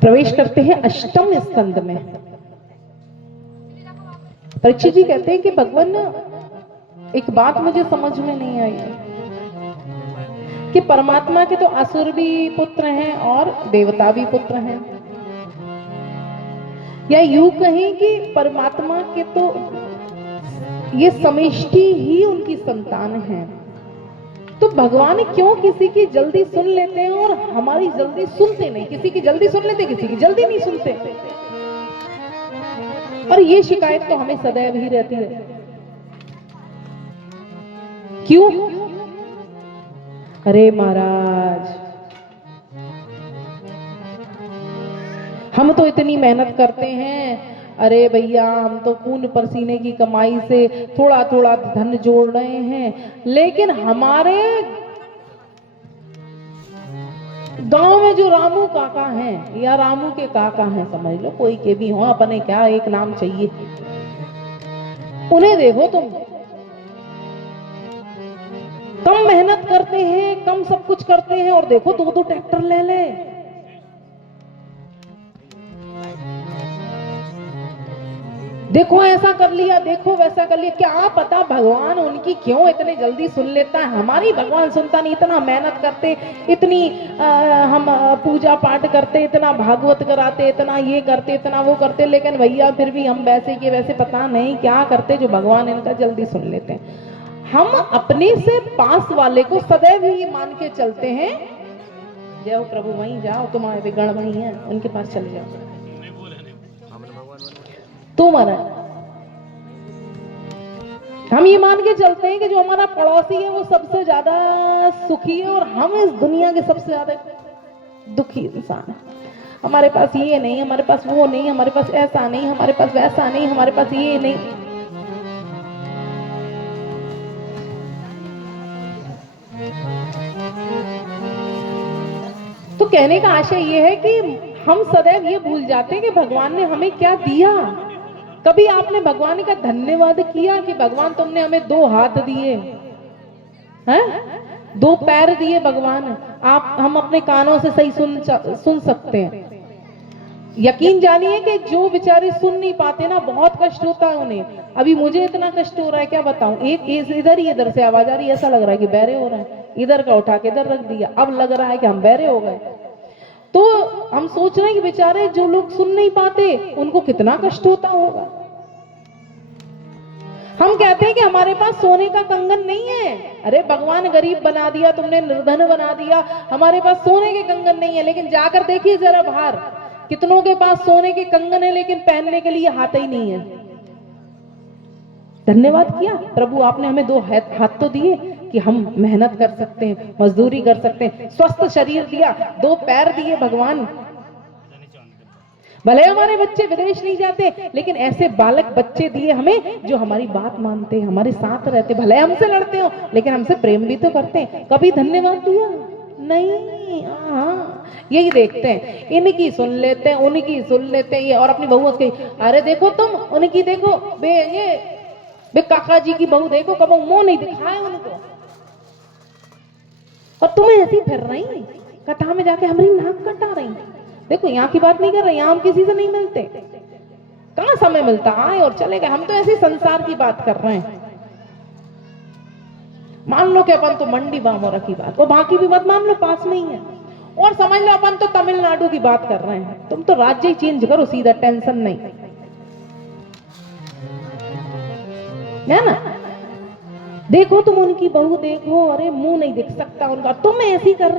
प्रवेश करते हैं अष्टम स्कंद में। परीक्षित जी कहते हैं कि भगवान, एक बात मुझे समझ में नहीं आई कि परमात्मा के तो असुर भी पुत्र हैं और देवता भी पुत्र हैं, या यूं कहें कि परमात्मा के तो ये समष्टि ही उनकी संतान है। तो भगवान क्यों किसी की जल्दी सुन लेते हैं और हमारी जल्दी सुनते नहीं? किसी की जल्दी सुन लेते, किसी की जल्दी नहीं सुनते। और ये शिकायत तो हमें सदैव ही रहती है। क्यों? अरे महाराज, हम तो इतनी मेहनत करते हैं, अरे भैया हम तो खून पसीने की कमाई से थोड़ा थोड़ा धन जोड़ रहे हैं, लेकिन हमारे गांव में जो रामू काका हैं या रामू के काका हैं, समझ लो कोई के भी हो, अपने क्या एक नाम चाहिए, उन्हें देखो तुम, कम मेहनत करते हैं, कम सब कुछ करते हैं, और देखो दो ट्रैक्टर ले ले। देखो ऐसा कर लिया, देखो वैसा कर लिया। क्या पता भगवान उनकी क्यों इतने जल्दी सुन लेता है, हमारी भगवान सुनता नहीं। इतना मेहनत करते, इतनी हम पूजा पाठ करते, इतना भागवत कराते, इतना ये करते, इतना वो करते, लेकिन भैया फिर भी हम वैसे के वैसे पता नहीं क्या करते जो भगवान इनका जल्दी सुन लेते हैं। हम अपने से पास वाले को सदैव ही मान के चलते हैं, जाओ प्रभु वहीं जाओ, तुम्हारे विगण वहीं है, उनके पास चले जाओ। तो महाराज हम ये मान के चलते हैं कि जो हमारा पड़ोसी है वो सबसे ज्यादा सुखी है और हम इस दुनिया के सबसे ज्यादा दुखी इंसान है। हमारे पास ये नहीं, हमारे पास वो नहीं, हमारे पास ऐसा नहीं, हमारे पास वैसा नहीं, हमारे पास ये नहीं। तो कहने का आशय ये है कि हम सदैव ये भूल जाते हैं कि भगवान ने हमें क्या दिया। कभी आपने भगवान का धन्यवाद किया कि भगवान तुमने हमें 2 हाथ दिए हैं, 2 पैर दिए भगवान, हम अपने कानों से सही सुन सकते हैं। यकीन जानिए कि जो बेचारे सुन नहीं पाते ना, बहुत कष्ट होता है उन्हें। अभी मुझे इतना कष्ट हो रहा है क्या बताऊं। एक इधर से आवाज आ रही है, ऐसा लग रहा है कि बहरे हो रहे हैं, इधर का उठा के इधर रख दिया, अब लग रहा है कि हम बहरे हो गए। तो हम सोच रहे हैं कि बेचारे जो लोग सुन नहीं पाते उनको कितना कष्ट होता होगा। हम कहते हैं कि हमारे पास सोने का कंगन नहीं है। अरे भगवान गरीब बना दिया, तुमने निर्धन बना दिया, हमारे पास सोने के कंगन नहीं है। लेकिन जाकर देखिए जरा बाहर, कितनों के पास सोने के कंगन है लेकिन पहनने के लिए हाथ ही नहीं है। धन्यवाद किया प्रभु, आपने हमें 2 हाथ तो दिए कि हम मेहनत कर सकते हैं, मजदूरी कर सकते हैं, स्वस्थ शरीर दिया, 2 पैर दिए भगवान। भले हमारे बच्चे विदेश नहीं जाते, लेकिन ऐसे बालक बच्चे दिए हमें जो हमारी बात मानते, हमारे साथ रहते, भले हमसे लड़ते हो लेकिन हमसे प्रेम भी तो करते हैं। कभी धन्यवाद दिया नहीं। हाँ, यही देखते हैं, इनकी सुन लेते हैं, उनकी सुन लेते हैं, और अपनी बहू की, अरे देखो तुम उनकी देखो, बे काका जी की बहू देखो, कब मुंह नहीं दिखाए उनको, और तुम्हें ऐसी फिर रही कथा में जाके हमारी नाक कटा रही। देखो यहाँ की बात नहीं कर रहे, यहाँ हम किसी से नहीं मिलते, कहाँ समय मिलता, आए और चले गए। हम तो ऐसे संसार की बात कर रहे हैं। मान लो कि अपन तो मंडी बामोरा की बात, और बाकी भी मत मान लो, पास में ही है, और समझ लो अपन तो तमिलनाडु की बात कर रहे हैं। तुम तो राज्य ही चेंज करो सीधा, टेंशन नहीं है ना। देखो तुम उनकी बहू देखो, अरे मुंह नहीं दिख सकता उनका, तुम ऐसी कर रहे